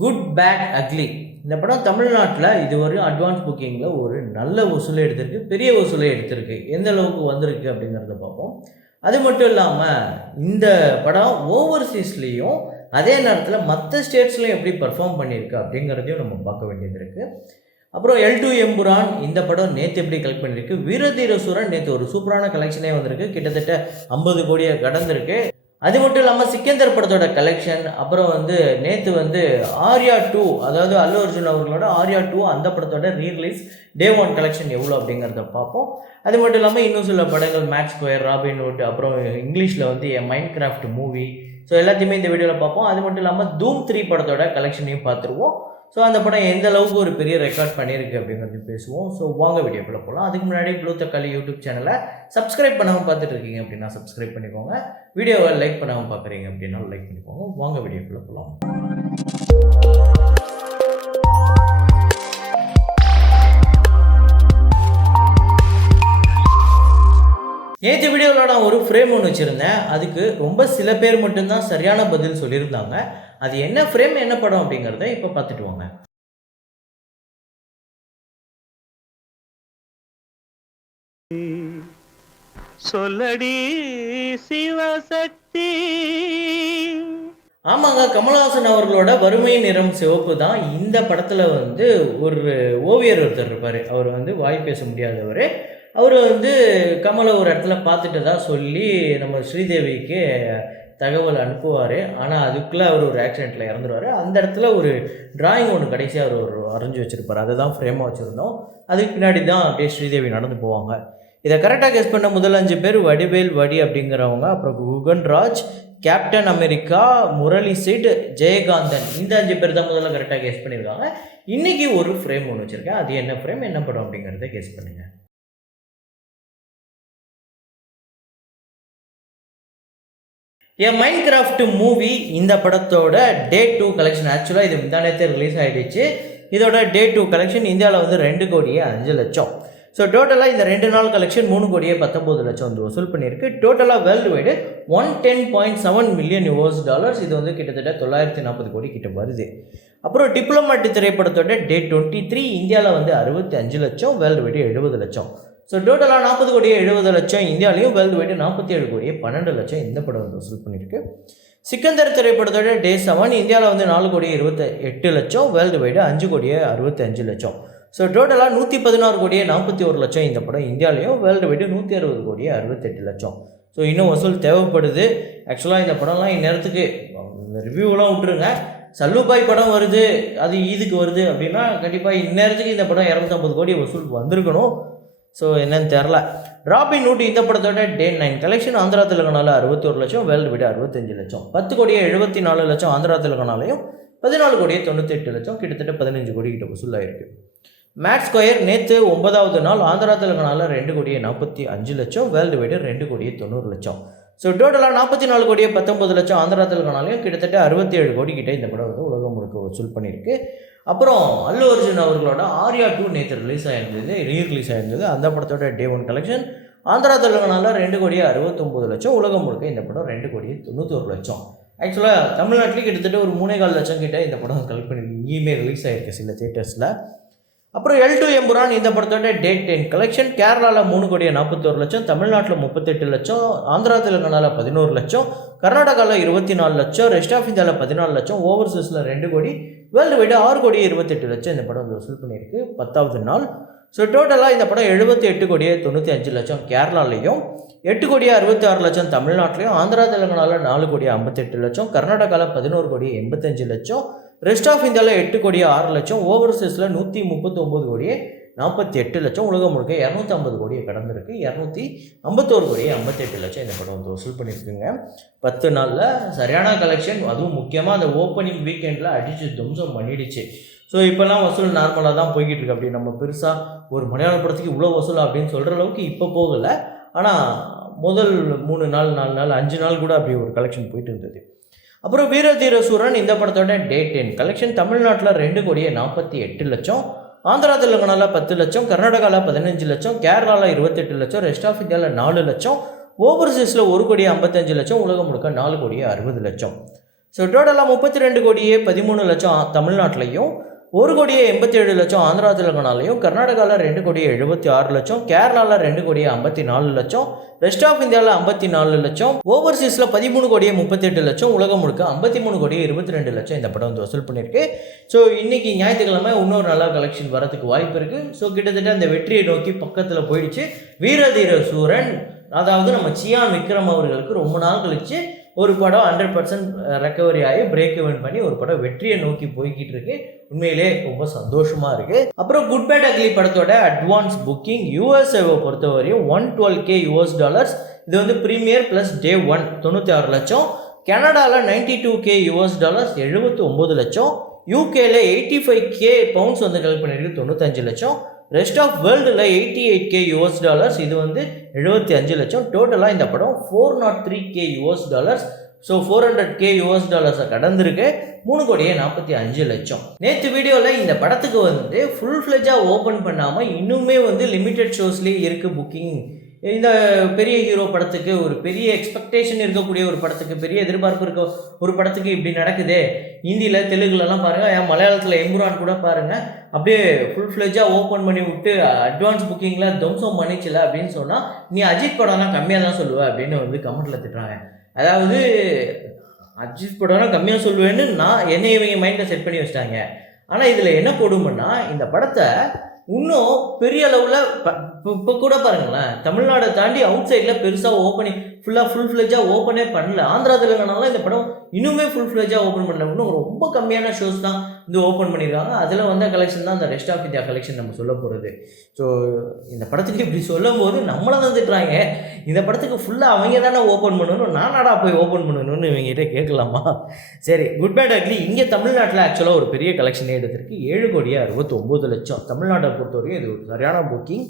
Good bad ugly இந்த படம் தமிழ்நாட்டில் இதுவரை அட்வான்ஸ் புக்கிங்கில் ஒரு நல்ல வசூலை எடுத்திருக்கு, பெரிய வசூலை எடுத்திருக்கு. எந்த அளவுக்கு வந்திருக்கு அப்படிங்கிறத பார்ப்போம். அது மட்டும் இல்லாமல் இந்த படம் ஓவர்சீஸ்லேயும் அதே நேரத்தில் மற்ற ஸ்டேட்ஸ்லையும் எப்படி பர்ஃபார்ம் பண்ணியிருக்கு அப்படிங்கிறதையும் நம்ம பார்க்க வேண்டியது இருக்குது. அப்புறம் எல் டூ எம்புரான் இந்த படம் நேற்று எப்படி கலெக்ட் பண்ணியிருக்கு. வீரதீர சூரன் நேற்று ஒரு சூப்பரான கலெக்ஷனே வந்திருக்கு, கிட்டத்தட்ட 50 கோடியை கடந்திருக்கு. அது மட்டும் இல்லாமல் சிக்கந்தர் படத்தோட கலெக்ஷன், அப்புறம் நேற்று ஆர்யா 2, அதாவது அல்லு அர்ஜுன் அவர்களோட ஆர்யா 2 அந்த படத்தோட ரீரிலீஸ் டே 1 கலெக்ஷன் எவ்வளோ அப்படிங்கிறத பார்ப்போம். அது மட்டும் இல்லாமல் இன்னும் சில படங்கள் மேக்ஸ் ஸ்கொயர், ராபின்ஹுட், அப்புறம் இங்கிலீஷில் என் மைண்ட் கிராஃப்ட் மூவி, ஸோ எல்லாத்தையுமே இந்த வீடியோவில் பார்ப்போம். அது மட்டும் இல்லாமல் தூம் 3 படத்தோட கலெக்ஷனையும் பார்த்துருவோம். ஸோ அந்த படம் எந்த அளவுக்கு ஒரு பெரிய ரெக்கார்ட் பண்ணியிருக்கு அப்படிங்கிறது பேசுவோம். ஸோ வாங்க வீடியோக்குள்ளே போகலாம். அதுக்கு முன்னாடி ப்ளூ தக்காளி யூடியூப் சேனலை சப்ஸ்கிரைப் பண்ணாமல் பார்த்துட்டு இருக்கீங்க அப்படின்னா சப்ஸ்கிரைப் பண்ணிக்கோங்க. வீடியோவை லைக் பண்ணாமல் பார்க்குறீங்க அப்படின்னா லைக் பண்ணிக்கோங்க. வாங்க வீடியோக்குள்ளே போகலாம். நேற்று வீடியோவில் நான் ஒரு ஃப்ரேம் ஒன்று வச்சுருந்தேன். அதுக்கு ரொம்ப சில பேர் மட்டும்தான் சரியான பதில் சொல்லியிருந்தாங்க. அது என்ன ஃப்ரேம், என்ன படம் அப்படிங்கிறத இப்போ பார்த்துட்டு வாங்க. சொல்லடி சிவசக்தி. ஆமாங்க, கமல்ஹாசன் அவர்களோட வறுமை நிறம் சிவப்பு தான். இந்த படத்தில் ஒரு ஓவியர் ஒருத்தர் இருப்பார். அவர் வாய் பேச முடியாதவர். அவர் கமலை ஒரு இடத்துல பார்த்துட்டு தான் சொல்லி நம்ம ஸ்ரீதேவிக்கு தகவல் அனுப்புவார். ஆனால் அதுக்குள்ளே அவர் ஒரு ஆக்சிடெண்ட்டில் இறந்துருவார். அந்த இடத்துல ஒரு டிராயிங் ஒன்று கடைசியாக அவர் ஒரு வரைஞ்சி வச்சுருப்பார். அதை தான் ஃப்ரேமாக வச்சுருந்தோம். அதுக்கு பின்னாடி தான் அப்படியே ஸ்ரீதேவி நடந்து போவாங்க. இதை கரெக்டாக கெஸ் பண்ண முதல் 5 பேர் வடிவேல் வடி அப்படிங்கிறவங்க, அப்புறம் குகன்ராஜ், கேப்டன் அமெரிக்கா, முரளி சீட், ஜெயகாந்தன், இந்த 5 பேர் தான் முதல்ல கரெக்டாக கெஸ் பண்ணியிருக்காங்க. இன்றைக்கி ஒரு ஃப்ரேம் ஒன்று வச்சுருக்கேன். அது என்ன ஃப்ரேம், என்ன படம் அப்படிங்கிறத கெஸ் பண்ணுங்கள். என் மைண்ட் கிராஃப்ட் மூவி இந்த படத்தோட டே 2 கலெக்ஷன். ஆக்சுவலாக இது முந்தானேத்தே ரிலீஸ் ஆகிடுச்சு. இதோட டே 2 கலெக்ஷன் இந்தியாவில் 2 கோடியே 5 லட்சம். ஸோ டோட்டலாக இந்த 2 நாள் கலெக்ஷன் 3 கோடியே 19 லட்சம் வசூல் பண்ணியிருக்கு. டோட்டலாக வேர்ல்டு வைடு $110.7 மில்லியன். இது கிட்டத்தட்ட 940 கோடி கிட்ட வருது. அப்புறம் டிப்ளமேட் திரைப்படத்தோட டே 23 இந்தியாவில் 65 லட்சம், வேர்ல்டு வைடு 70 லட்சம். ஸோ டோட்டலாக 40 கோடியே 70 லட்சம் இந்தியாவிலையும், வேர்ல்டு வைடு 47 கோடியே 12 லட்சம் இந்த படம் வசூல் பண்ணியிருக்கு. சிக்கந்தர் திரைப்படத்தோட டே 7 இந்தியாவில் 4 கோடியே 28 லட்சம், வேர்ல்டு வைடு 5 கோடியே 65 லட்சம். ஸோ டோட்டலாக 116 கோடியே 41 லட்சம் இந்த படம் இந்தியாவிலையும், வேர்ல்டு வைடு 160 கோடியே 68 லட்சம். ஸோ இன்னும் வசூல் தேவைப்படுது. ஆக்சுவலாக இந்த படம்லாம் இந்நேரத்துக்கு ரிவ்யூவெலாம் விட்டுருங்க. சல்லுபாய் படம் வருது, அது ஈதுக்கு வருது அப்படின்னா கண்டிப்பாக இந்நேரத்துக்கு இந்த படம் 250 கோடி வசூல் வந்திருக்கணும். ஸோ என்னன்னு தெரில. ராபின்ஹுட் இந்த படத்தோட டே 9 கலெக்ஷன் ஆந்திரா தெலுங்கானாவில் 61 லட்சம், வேர்ல்டு வைடு 65 லட்சம். 10 கோடியே 74 லட்சம் ஆந்திரா தெலுங்கானாலையும், 14 கோடியே 98 லட்சம், கிட்டத்தட்ட 15 கோடி கிட்ட வசூலாயிருக்கு. மேக்ஸ் ஸ்கொயர் நேற்று 9வது நாள் ஆந்திரா தெலுங்கானாவில் 2 கோடியே 45 லட்சம், வேர்ல்டு வைடு 2 கோடியே 90 லட்சம். ஸோ டோட்டலாக 44 கோடியே 19 லட்சம் ஆந்திரா தெலுங்கானாலையும், கிட்டத்தட்ட 67 கோடி கிட்ட இந்த படம் உலகம் முழுக்க வசூல் பண்ணியிருக்கு. அப்புறம் அல்லு அர்ஜுன் அவர்களோட ஆர்யா 2 நேற்று ரீரிலீஸ் ஆகிருந்தது. அந்த படத்தோட டே 1 கலெக்ஷன் ஆந்திரா தெலுங்கானாவில் 2 கோடியே 69 லட்சம், உலகம் முழுக்க இந்த படம் 2 கோடியே 91 லட்சம். ஆக்சுவலாக தமிழ்நாட்டிலே கிட்டத்தட்ட ஒரு 3.25 லட்சம் கிட்ட இந்த படம் கலெக்ட் பண்ணியிருக்கு. இங்கேயுமே ரிலீஸ் ஆகிருக்கு சில தியேட்டர்ஸில். அப்புறம் எல் டூ எம்புரான் இந்த படத்தோட டே 10 கலெக்ஷன் கேரளாவில் 3 கோடியே 41 லட்சம், தமிழ்நாட்டில் 38 லட்சம், ஆந்திரா தெலுங்கானாவில் 11 லட்சம், கர்நாடகாவில் 24 லட்சம், ரெஸ்ட் ஆஃப் இந்தியாவில் 14 லட்சம், ஓவர்சீஸில் 2 கோடி, வேர்ல்டு வைடு 6 கோடியே 28 லட்சம் இந்த படம் வசூல் பண்ணியிருக்கு 10வது நாள். ஸோ டோட்டலாக இந்த படம் 78 கோடியே 95 லட்சம் கேரளாலையும், 8 கோடியே 66 லட்சம் தமிழ்நாட்டிலையும், ஆந்திரா தெலுங்கானாவில் 4 கோடியே 58 லட்சம், கர்நாடகாவில் 11 கோடியே 85 லட்சம், ரெஸ்ட் ஆஃப் இந்தியாவில் 8 கோடியே 6 லட்சம், ஓவர்சீஸில் 139 கோடியே 48 லட்சம், உலகம் முழுக்க 250 கோடியை கடந்திருக்கு. 251 கோடியே 58 லட்சம் இந்த படம் வசூல் பண்ணியிருக்குங்க 10 நாளில். சரியான கலெக்ஷன். அதுவும் முக்கியமாக அந்த ஓப்பனிங் வீக்கெண்டில் அடித்து துவம்சம் பண்ணிடுச்சு. ஸோ இப்போல்லாம் வசூல் நார்மலாக தான் போய்கிட்டு இருக்கு. அப்படி நம்ம பெருசாக ஒரு மலையாள படத்துக்கு இவ்வளோ வசூல் அப்படின்னு சொல்கிற அளவுக்கு இப்போ போகலை. ஆனால் முதல் 3 நாள் 4 நாள் 5 நாள் கூட அப்படி ஒரு கலெக்ஷன் போயிட்டு இருந்தது. அப்புறம் வீரதீர சூரன் இந்த படத்தோட டே 10 கலெக்ஷன் தமிழ்நாட்டில் 2 கோடியே 48 லட்சம், ஆந்திரா தெலுங்கானாவில் 10 லட்சம், கர்நாடகாவில் 15 லட்சம், கேரளாவில் 28 லட்சம், ரெஸ்ட் ஆஃப் இந்தியாவில் 4 லட்சம், ஓவர்சீஸில் 1 கோடியே 55 லட்சம், உலகம் முழுக்க 4 கோடியே 60 லட்சம். ஸோ டோட்டலாக 32 கோடியே 13 லட்சம் தமிழ்நாட்டிலையும் 1 கோடியே 87 லட்சம் ஆந்திரா தெலுங்கானாலையும், கர்நாடகாவில் 2 கோடியே 76 லட்சம், கேரளாவில் 2 கோடியே 54 லட்சம், ரெஸ்ட் ஆஃப் இந்தியாவில் 54 லட்சம், ஓவர்சீஸில் 13 கோடியே 38 லட்சம், உலகம் முழுக்க 53 கோடியே 22 லட்சம் இந்த படம் வந்து வசூல் பண்ணியிருக்கு. ஸோ இன்றைக்கி ஞாயிற்றுக்கிழமை இன்னொரு நல்ல கலெக்ஷன் வரதுக்கு வாய்ப்பு இருக்குது. ஸோ கிட்டத்தட்ட அந்த வெற்றியை நோக்கி பக்கத்தில் போயிடுச்சு. வீரதீர சூரன், அதாவது நம்ம சியான் விக்ரம் அவர்களுக்கு ரொம்ப நாள் கழிச்சு ஒரு படம் 100% ரெக்கவரி ஆகி பிரேக் இவன் பண்ணி ஒரு படம் வெற்றியை நோக்கி போய்கிட்டு இருக்கு. உண்மையிலே ரொம்ப சந்தோஷமாக இருக்குது. அப்புறம் குட் பேட் அக்லி படத்தோட அட்வான்ஸ் புக்கிங் யூஎஸ்ஏவை பொறுத்தவரையும் $112K. இது வந்து ப்ரீமியர் ப்ளஸ் டே 1 96 லட்சம், கனடாவில் $92K, 79 லட்சம், யூகேல $85K வந்து கலெக்ட் பண்ணியிருக்கு 95 லட்சம், ரெஸ்ட் ஆஃப் வேர்ல்டில் $88K, இது வந்து 75 லட்சம். டோட்டலாக இந்த படம் $403K. So $400K கடந்திருக்கு. 3 கோடியே 45 லட்சம். நேற்று வீடியோவில் இந்த படத்துக்கு வந்து ஃபுல் ஃப்ளெஜாக ஓப்பன் பண்ணாமல் இன்னுமே வந்து லிமிட்டட் ஷோஸ்லேயே இருக்குது புக்கிங். இந்த பெரிய ஹீரோ படத்துக்கு, ஒரு பெரிய எக்ஸ்பெக்டேஷன் இருக்கக்கூடிய ஒரு படத்துக்கு, பெரிய எதிர்பார்ப்பு இருக்க ஒரு படத்துக்கு இப்படி நடக்குது. ஹிந்தியில் தெலுங்குலலாம் பாருங்கள், ஏன் மலையாளத்தில் எம்புரான் கூட பாருங்கள், அப்படியே ஃபுல் ஃப்ளெஜாக ஓப்பன் பண்ணி விட்டு அட்வான்ஸ் புக்கிங்கில் துவம்சம் பண்ணிச்சில அப்படின்னு சொன்னால் நீ அஜித் படம்னா கம்மியாக தான் சொல்லுவேன் அப்படின்னு வந்து கமெண்ட்டில் திட்டுறாங்க. அதாவது அஜித் படம்னா கம்மியாக சொல்லுவேன்னு என்னை இவங்க மைண்டில் செட் பண்ணி வச்சிட்டாங்க. ஆனால் இதில் என்ன கொடுமைன்னா, இந்த படத்தை இன்னும் பெரிய அளவில் இப்போ கூட பாருங்களேன், தமிழ்நாடை தாண்டி அவுட் சைடில் பெருசாக ஓப்பனிங் ஃபுல் ஃப்ளெஜாக ஓப்பனே பண்ணல. ஆந்திரா தெலுங்கானாலாம் இந்த படம் இன்னுமே ஃபுல் ஃப்ளெஜாக ஓப்பன் பண்ணல. இன்னும் ரொம்ப கம்மியான ஷோஸ் தான் வந்து ஓப்பன் பண்ணியிருக்காங்க. அதில் வந்த கலெக்ஷன் தான் அந்த ரெஸ்ட் ஆஃப் இந்தியா கலெக்ஷன் நம்ம சொல்ல போகிறது. ஸோ இந்த படத்துக்கு இப்படி சொல்லும் போது நம்மளை தான் திட்டுறாங்க. இந்த படத்துக்கு ஃபுல்லாக அவங்க தானே ஓப்பன் பண்ணணும், நானாடா போய் ஓப்பன் பண்ணணும்னு இவங்ககிட்ட கேட்கலாமா? சரி, குட் பேட் அக்லி இங்கே தமிழ்நாட்டில் ஆக்சுவலாக ஒரு பெரிய கலெக்ஷனே எடுத்திருக்கு. 7 கோடியே 69 லட்சம். தமிழ்நாட்டை பொறுத்தவரைக்கும் இது ஒரு சரியான புக்கிங்.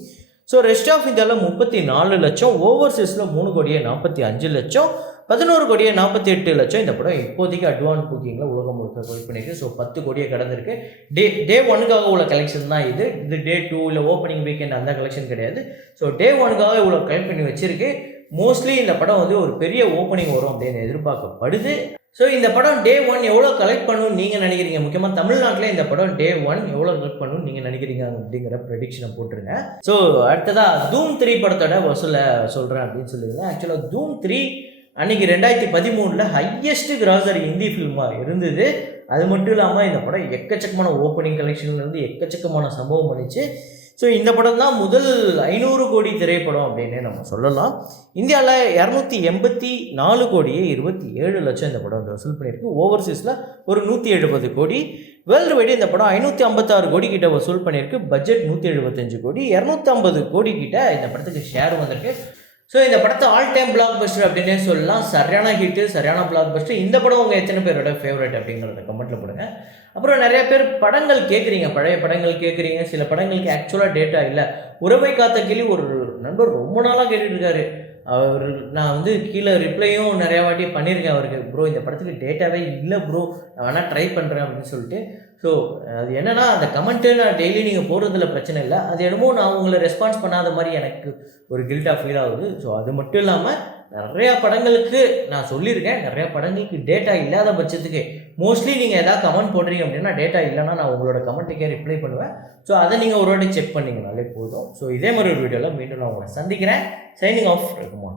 ஸோ ரெஸ்ட் ஆஃப் இந்தியாவில் 34 லட்சம், ஓவர்சீஸில் 3 கோடியே 45 லட்சம், 11 கோடியே 48 லட்சம். இந்த படம் இப்போதைக்கு அட்வான்ஸ் புக்கிங்கில் உலகம் முழுக்க போய் பண்ணியிருக்கு. ஸோ 10 கோடியே கடந்திருக்கு. டே 1க்காக உள்ள கலெக்ஷன் தான் இது டே 2 இல்லை ஓப்பனிங் வீக்கெண்ட் அந்த கலெக்ஷன் கிடையாது. ஸோ டே 1க்காக இவ்வளோ கலெக்ட் பண்ணி வச்சிருக்கு. மோஸ்ட்லி இந்த படம் வந்து ஒரு பெரிய ஓப்பனிங் வரும் அப்படின்னு எதிர்பார்க்கப்படுது. ஸோ இந்த படம் டே 1 எவ்வளோ கலெக்ட் பண்ணணும்னு நீங்கள் நினைக்கிறீங்க? முக்கியமாக தமிழ்நாட்டில் இந்த படம் டே 1 எவ்வளோ கலெக்ட் பண்ணணும்னு நீங்கள் நினைக்கிறீங்க அப்படிங்கிற ப்ரெடிக்ஷனை போட்டுருங்க. ஸோ அடுத்ததாக தூம் 3 படத்தோட வசூலை சொல்கிறேன் அப்படின்னு சொல்லியிருந்தேன். ஆக்சுவலாக தூம் 3 அன்றைக்கி 2013 ஹையஸ்ட் கிராசர் ஹிந்தி ஃபில்மாக இருந்தது. அது மட்டும் இல்லாமல் இந்த படம் எக்கச்சக்கமான ஓப்பனிங் கலெக்ஷன்லேருந்து எக்கச்சக்கமான சம்பவம் பண்ணிச்சு. ஸோ இந்த படம் தான் முதல் 500 கோடி திரைப்படம் அப்படின்னு நம்ம சொல்லலாம். இந்தியாவில் 284 கோடியே 27 லட்சம் இந்த படம் வந்து வசூல் பண்ணியிருக்கு. ஓவர்சீஸில் ஒரு 170 கோடி. வேர்ல்டு வைடு இந்த படம் 556 கோடி கிட்ட வசூல் பண்ணியிருக்கு. பட்ஜெட் 175 கோடி. 250 கோடி கிட்ட இந்த படத்துக்கு ஷேர் வந்திருக்கு. ஸோ இந்த படத்தை ஆல் டைம் பிளாக் பஸ்டர் அப்படின்னே சொல்லலாம். சரியான ஹிட்டு, சரியான பிளாக் பஸ்டர். இந்த படம் உங்கள் எத்தனை பேரோட ஃபேவரட் அப்படிங்கிறத கமெண்ட்டில் போடுங்க. அப்புறம் நிறைய பேர் படங்கள் கேட்குறீங்க, பழைய படங்கள் கேட்குறீங்க. சில படங்களுக்கு ஆக்சுவலாக டேட்டா இல்லை. உறவை காத்த கிளி ஒரு நண்பர் ரொம்ப நாளாக கேட்டுட்ருக்காரு. அவர் நான் வந்து கீழே ரிப்ளையும் நிறையா வாட்டி பண்ணியிருக்கேன் அவருக்கு. ப்ரோ இந்த படத்துக்கு டேட்டாவே இல்லை ப்ரோ, நான் வேணால் ட்ரை பண்ணுறேன் அப்படின்னு சொல்லிட்டு. ஸோ அது என்னென்னா, அந்த கமெண்ட்டு நான் டெய்லி நீங்கள் போடுறதுல பிரச்சனை இல்லை. அது என்னமோ நான் உங்களை ரெஸ்பான்ஸ் பண்ணாத மாதிரி எனக்கு ஒரு கில்ட்டாக ஃபீல் ஆகுது. ஸோ அது மட்டும் இல்லாமல் நிறையா படங்களுக்கு நான் சொல்லியிருக்கேன், நிறையா படங்களுக்கு டேட்டா இல்லாத பட்சத்துக்கு மோஸ்ட்லி நீங்கள் எதாவது கமெண்ட் போடுறீங்க அப்படின்னா டேட்டா இல்லைன்னா நான் உங்களோட கமெண்ட்டுக்கே ரிப்ளை பண்ணுவேன். ஸோ அதை நீங்கள் ஒரு வாட்டி செக் பண்ணிங்கனாலே போதும். ஸோ இதே மாதிரி ஒரு வீடியோவில் மீண்டும் நான் உங்களை சந்திக்கிறேன். Signing off Rahman.